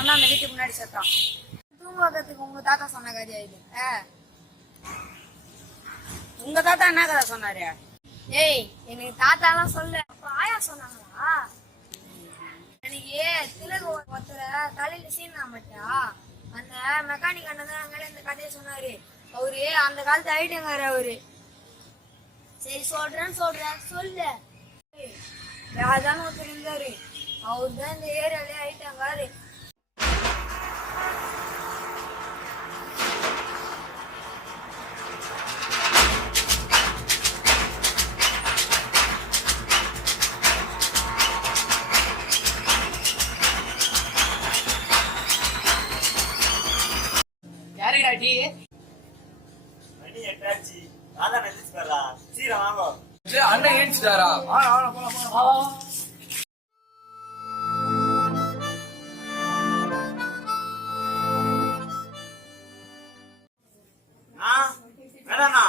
தெரியாம அந்த வீட்டுக்கு முன்னாடி செத்தான். தூங்குவதற்கு உங்க தாத்தா சொன்ன கதையா இது? உங்க தாத்தா என்ன கதை சொன்னாரு? ஏய், எனக்கு தாத்தா எல்லாம் சொல்ல, ஆயா சொன்னாங்களா? எனக்கு திலகு ஒருத்தர தலையில சீனா மாட்டியா, அந்த மெக்கானிக் அண்ணன் தான் மேல இந்த கதையை சொன்னாரு. அவரு அந்த காலத்து ஐட்டங்காரு அவரு. சரி சொல்றேன்னு சொல்லு. யாருதானு ஒருத்தர் இருந்தாரு, அவரு தான் இந்த ஏரியாலே ஐட்டங்காரு. யாருடா டீ? மணி 8 தாத்தா மெசேஜ் பண்றா, சீக்கிரம் வாங்க. அண்ணன் ஏஞ்சிட்டாரா? போலாம். வேணாண்ணா,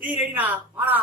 டீ ரெடிண்ணா, வாடா.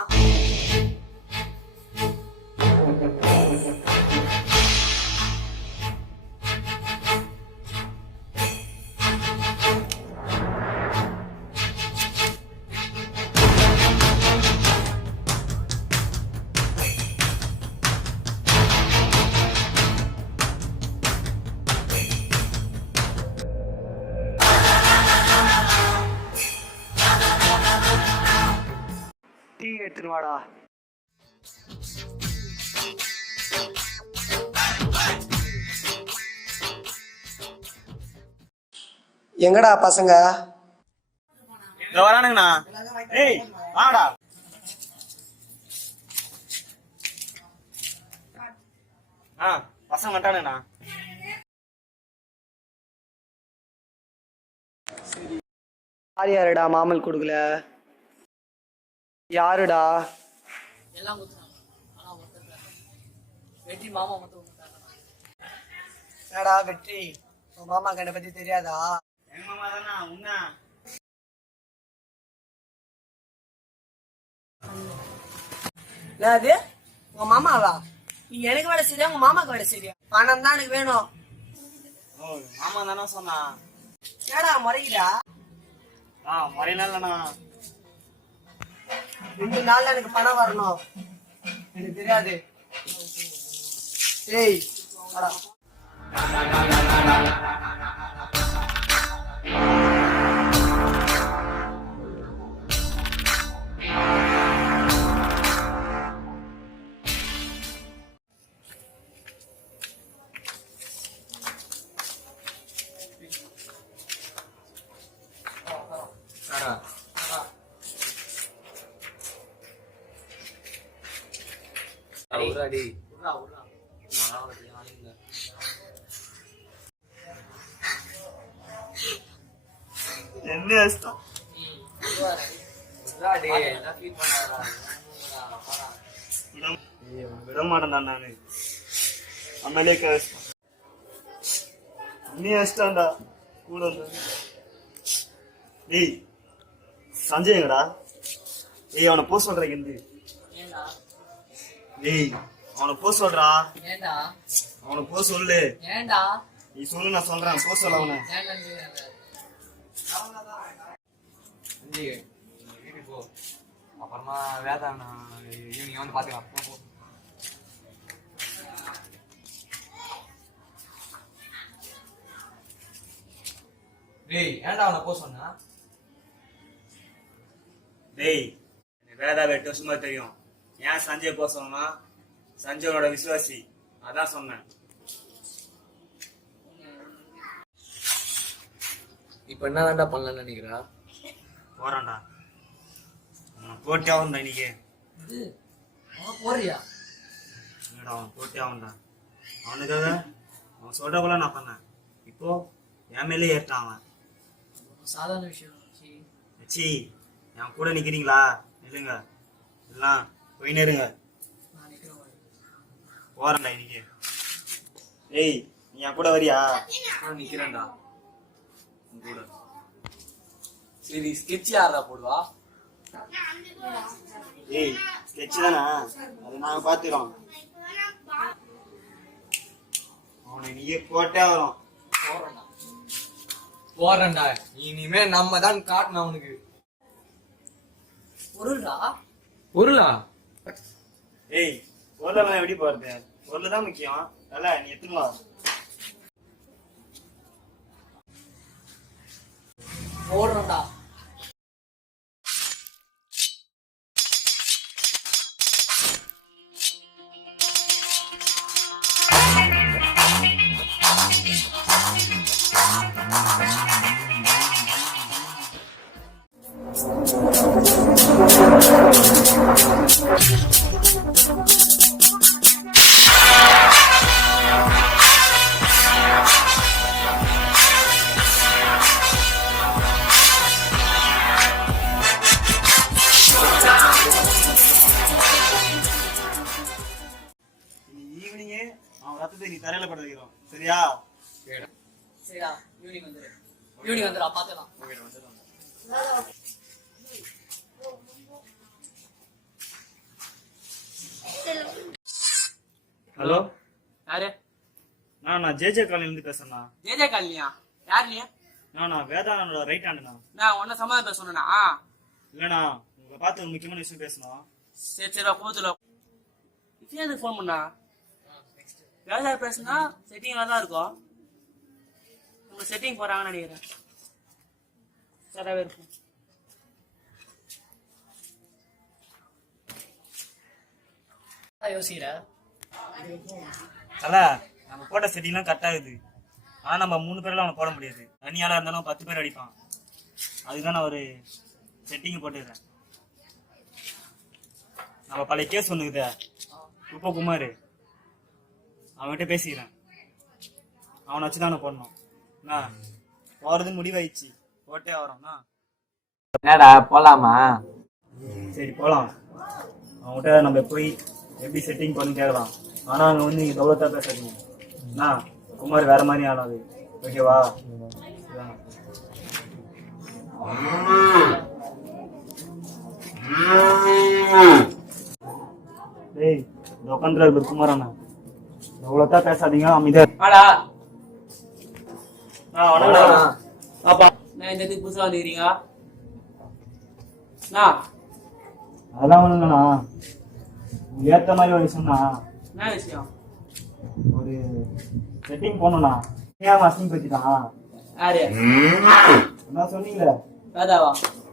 டீ எடுத்துட்டு வாடா. எங்கடா பசங்க? இதோ வரானுங்கண்ணா. ஏய் வாடா. பசங்க வந்துட்டானுங்கண்ணா. யாருடா மாமல் கொடுக்கல? யாருடா? எல்லாம் குத்துறாங்க. ஆனா ஒருத்தர் வெற்றி மாமா மட்டும் என்னடா வெற்றி, உன் மாமா கண்ணை பத்தி தெரியாதா? எங்க மாமா தானா உன்ன? என்னது உங்க மாமாவா? நீ எனக்கு வேலை செய்யா, உங்க மாமாக்கு வேலை செய்யா? பணம் தான் எனக்கு வேணும். மாமா தானே சொன்னா. ஏடா முறையிடா? முறையில இல்லண்ணா. 2 நாள்ல எனக்கு பணம் வரணும். எனக்கு தெரியாது. ஏய் வாடா. என்ன இஷ்டம்? விட மாட்டேன்டா நானு. அண்ணாலே கஷ்டம். நீ இஷ்டம்டா கூட. ஏய் சஞ்சய் எங்கடா? ஏய் அவனை போக சொல்றேன். இருந்து ஏய் அவனை போக சொல்றா. அவனை போக சொல்லு. நீ சொல்லு, நான் சொல்றேன். போக சொல்ல அவனை. வீட்டுக்கு போ, அப்புறமா வேதாண்ணா ஈவினிங் வந்து பாத்துக்கலாம். டேய் ஏன்டா அவனை போ சொன்னா? டேய் வேதா 8 வருஷமா தெரியும். ஏன் சஞ்சய் போக சொன்னா? சஞ்சயோட விசுவாசி, அதான் சொன்னேன். இப்ப என்னதான்டா பண்ணலாம்னு நினைக்கிறா? போறான்டா. போட்டியா வந்தா இன்னைக்கு? போறியா? அவன் போட்டியா வந்தா. அவனுக்காக அவன் சொல்ற போல நான் பண்ணேன். இப்போ என் மேலே ஏற்றான் அவன். சாதாரண விஷயம். சி என் கூட நிக்கிறீங்களா? இல்லைங்க எல்லாம் போயின்னு இருங்க. போறேன்டா இன்னைக்கு. ஏய் நீ என் கூட வரியா? நிக்கிறேன்டா கூட. சரி ஸ்கெட்ச் யாரா போடுவா? ஏய் ஸ்கெட்ச் தானா? அது நாங்க பாத்துக்கிறோம். அவனை நீயே போட்டே வரும். போறேன்டா. இனிமே நம்ம தான் காட்டணும் அவனுக்கு. பொருள்டா. பொருளா? ஏய் பொருளெல்லாம் எப்படி போறது? பொருள் தான் முக்கியம். அல்ல நீ எத்தனை போடுறோம்டா. ஈவினிங்கே அவன் ரத்தத்தை நீ தரையில பட வைக்கிறோம். சரியா? சரிடா, ஈவினிங் வந்துரு. ஈவினிங் வந்துடா, பாத்துக்கலாம். ஹலோ, யாரு? நான் ஜேஜே காலனில இருந்து பேசுறேண்ணா. ஜேஜே காலனியா? யார் நீ? நான் வேதானோட ரைட் ஹேண்டுண்ணா. நான் உன்ன சமாதானம் பேச சொன்னா? இல்லண்ணா, உங்களை பார்த்து ஒரு முக்கியமான விஷயம் பேசணும். சரி சரி கோத்துல இப்போ எதுக்கு ஃபோன் பண்ணா? வேலை பேசுனா செட்டிங் தான் இருக்கும். உங்க செட்டிங் போறாங்கன்னு நினைக்கிறேன். சரியாவே இருக்கும். யோசிக்கிற அல்ல, நம்ம போட்ட செட்டிங்லாம் கரெக்ட் ஆகுது. ஆனா நம்ம 3 பேர்லாம் அவனை போட முடியாது. தனியாளா இருந்தாலும் 10 பேர் அடிப்பான். அதுதான் நான் ஒரு செட்டிங் போட்டுக்கிறேன். நம்ம பழைய கேஸ் ஒண்ணுக்குதே, குமார், அவன்கிட்ட பேசிக்கிறேன். அவனை வச்சுதான் நான் போடணும். போறது முடிவாயிடுச்சு, போட்டே வரோம்னா. என்னடா போலாமா? சரி போலாம். அவன்கிட்ட நம்ம போய் எப்படி செட்டிங் பண்ணி கேட்கலாம். ஆனா அங்க வந்து நீங்க தௌலத்தா பேசாதீங்க. குமார் வேற மாதிரி ஆனாது. ஓகேவா? டேய், உட்காந்துரு குமார் அண்ணா. தௌலத்தா பேசாதீங்க, அமைதியா. ஆடா பாப்பா, நான் இந்த இதுக்கு புதுசா வந்துக்கிறீங்க. அதெல்லாம் ஒண்ணு இல்லைண்ணா, ஏத்த மாதிரி ஒரு விஷயம்னா, என்ன விஷயம்? ஒரு செட்டிங் போடணும்ண்ணா. ஏன் அசிங்க பத்திட்டான்? யாரு? என்ன சொன்னீங்களே? ராதாவா?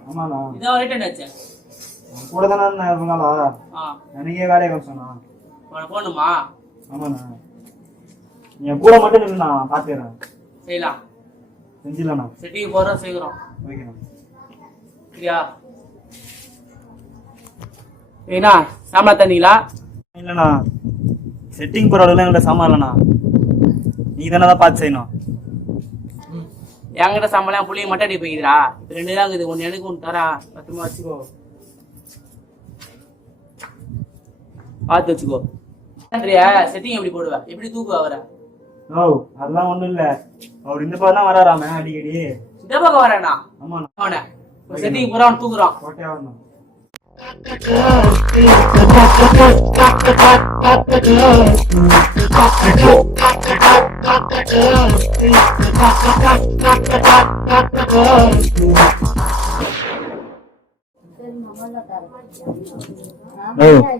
ஆமாண்ணா, இதான் ரிட்டர்ன் ஆச்சு. அவன் கூட தானே இருந்தாளா? எனக்கே வேலையை காமிச்சானா? உனக்கு போகணுமா? ஆமாண்ணா, நீ என் கூட மட்டும் நின்னுண்ணா, நான் பாத்துக்கிறேன். செய்யலாம், செஞ்சிடலாண்ணா. செட்டிங் போறோம் செய்கிறோம். ஓகேண்ணா. சரியா? ஏண்ணா சாமான் தந்தீங்களா? இல்லைண்ணா, செட்டிங் போற அளவுலாம் எங்கள்கிட்ட சாமான் இல்லைண்ணா. நீ தானே தான் பார்த்து செய்யணும். என்கிட்ட சம்பளம் புள்ளிய மட்டும் அடி போய்க்கிறா. 2 தான் இருக்குது. 1 எனக்கு 1 தரா. பத்திரமா வச்சுக்கோ, பார்த்து வச்சுக்கோ. செட்டிங் எப்படி போடுவ? எப்படி தூக்குவ அவரை? ஓ, அதெல்லாம் ஒண்ணும் இல்ல. அவர் இந்த பக்கம் தான் வராராம அடிக்கடி. இந்த பக்கம் வரேண்ணா. ஆமாண்ணா, அவனை செட்டிங் பூரா அவன் தூக்குறான். போட்டே வரணும்.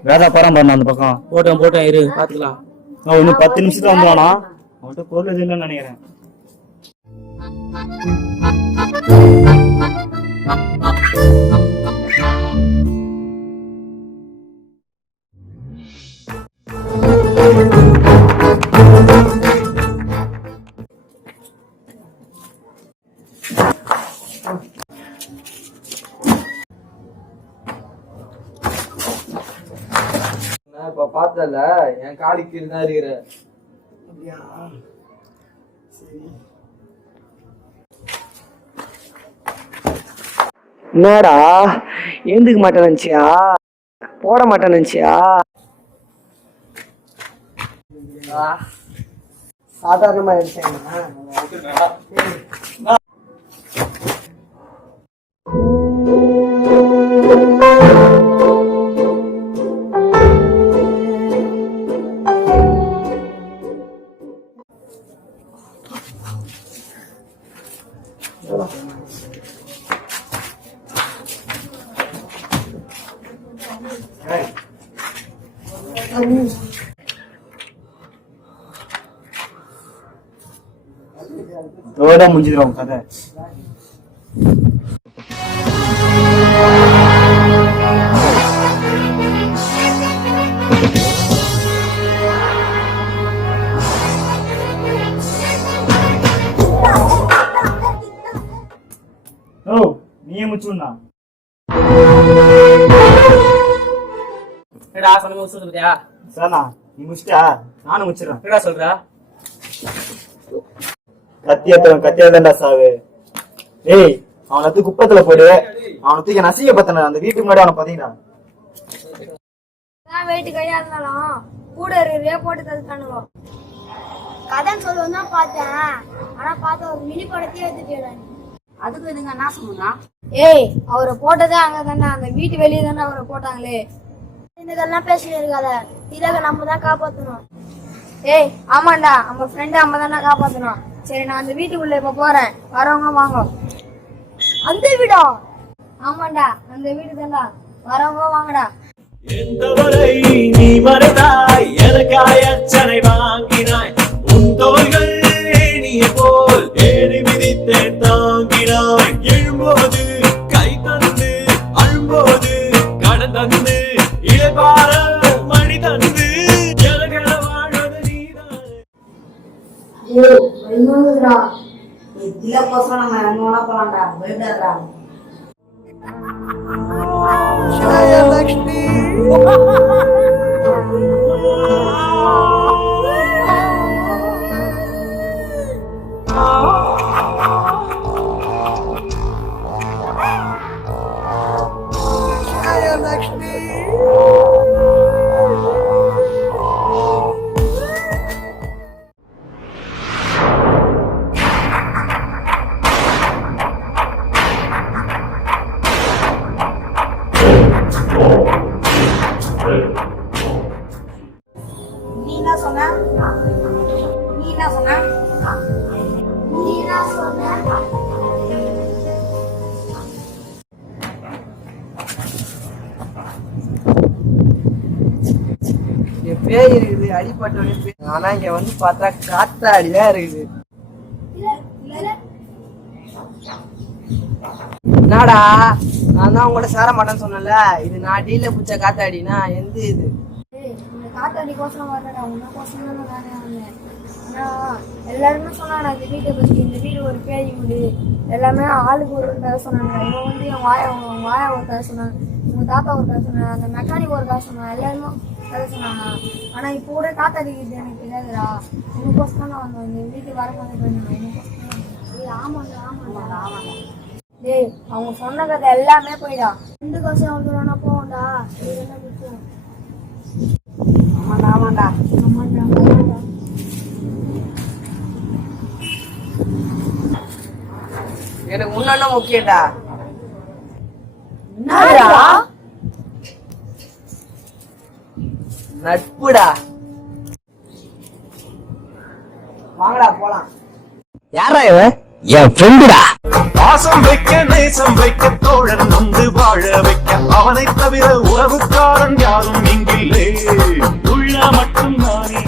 வேதா போறான் பாருண்ணா அந்த பக்கம். போட்டோம் இரு பாத்துக்கலாம். இன்னும் 10 நிமிஷத்துல வந்துவானா? அவன்கிட்ட பொருள் எதுவும் இல்லைன்னு நினைக்கிறேன். இப்ப பார்த்தல என் காலி கீழ் தான் இருக்கிற. என்னடா ஏந்துக்க மாட்டேன் நினைச்சியா? போட மாட்டேன் நினைச்சியா? சாதாரணமா நினைச்சேன். ஏய், இதோட முடிஞ்சிடும் கதை. ஓ நீயே முடிச்சுடா. என்னடா சொன்ன சொல்றது பத்தியா? சரிண்ணா, நீ முடிச்சிட்டா, நானும் முடிச்சிடறேன். என்னடா சொல்ற? கத்தியாதான்டா சாவு. ஏய், அவனை தூக்கி குப்பத்துல போடு. அவனை தூக்கி நசிங்க பத்தன அந்த வீட்டுக்கு முன்னாடி அவனை பாத்தீங்கன்னா வெயிட்டு கையா இருந்தாலும் கூட இருக்கிறே போட்டு தடுத்தானுங்க. கதைன்னு சொல்லுவோம் தான் பார்த்தேன். ஆனா பார்த்த ஒரு மினி படத்தையே எடுத்துட்டு அதுக்கு இதுங்க என்ன சொன்னா? ஏய், அவரை போட்டதே அங்க தானே, அந்த வீட்டு வெளியே தானே அவரை போட்டாங்களே. இதெல்லாம் பேசிட்டு இருக்காத, இதாக நம்ம தான் காப்பாத்தணும். ஏய் ஆமாண்டா, நம்ம ஃப்ரெண்டு நம்ம தானே காப்பாத்தணும். சரி, நான் அந்த வீட்டுக்குள்ள இப்ப போறேன், வரவங்க வாங்க. அந்த வீடா? ஆமாண்டா, அந்த வீடு தான்டா, வரவங்க வாங்கடா. எந்தவரை நீ மறைத்தாய், எனக்காய் அச்சனை வாங்கினாய், உன் தோள்கள் ஏணிய போல் ஏறி மிதித்தே தாங்கினாய். எழும்போது கை தந்து, அழும்போது கடன் தந்து, இளைப்பாற மணி தந்து, எனக்கென வாழ்வது நீதான். இதுல போசம் நம்ம என்ன போலாம்டா, போயிட்டாரா? நீ என்ன சொன்ன? நீ என்ன சொன்ன? நீ என்ன சொன்ன? இங்க பேய் இருக்குது, அடிப்பட்ட. ஆனா இங்க வந்து பார்த்தா காத்தாடிதான் இருக்குது. என்னடா, நான் தான் உங்களோட சேர மாட்டேன்னு சொன்னல, இது நான் டீல புடிச்ச காத்தாடினா எந்த இது? இந்த காத்தாடி கோசம் வரடா, உன்ன கோசம் தானே நானே வந்தேன். ஆனா எல்லாருமே சொன்னாங்க இந்த வீட்டை பத்தி, இந்த வீடு ஒரு பேய் வீடு, எல்லாமே ஆளுக்கு ஒரு கதை சொன்னாங்க. இவன் வந்து என் வாயா ஒரு கதை சொன்னாங்க, உங்க தாத்தா ஒரு கதை சொன்னாங்க, அந்த மெக்கானிக் ஒரு கதை சொன்னாங்க, எல்லாருமே கதை சொன்னாங்க. ஆனா இப்போ கூட காத்தாடிக்கிறது எனக்கு தெரியாதுடா. உனக்கோசம் தான் நான் வந்தேன், இந்த வீட்டுக்கு வர மாதிரி. ஆமாண்டா ஆமாண்டா ஆமாண்டா. டேய், அவங்க சொன்ன கதை எல்லாமே போயிடா. 2 கோசம் வந்துடும்னா போவோம்டா. இதெல்லாம் விட்டுரும். ஆமாண்டா ஆமாண்டா. ஆமாண்டா ஆமாண்டா. எனக்கு முன்னா முக்கியம்டா. என்னடா? நட்புடா. வாங்கடா போலாம். யாரா இவன்? என் ஃப்ரெண்டுடா. பாசம் வைக்க, நேசம் வைக்க, தோழன் வந்து வாழ வைக்க, அவனை தவிர உறவுக்காரன் யாரும் இங்கில்லே. உள்ள மட்டும் நானே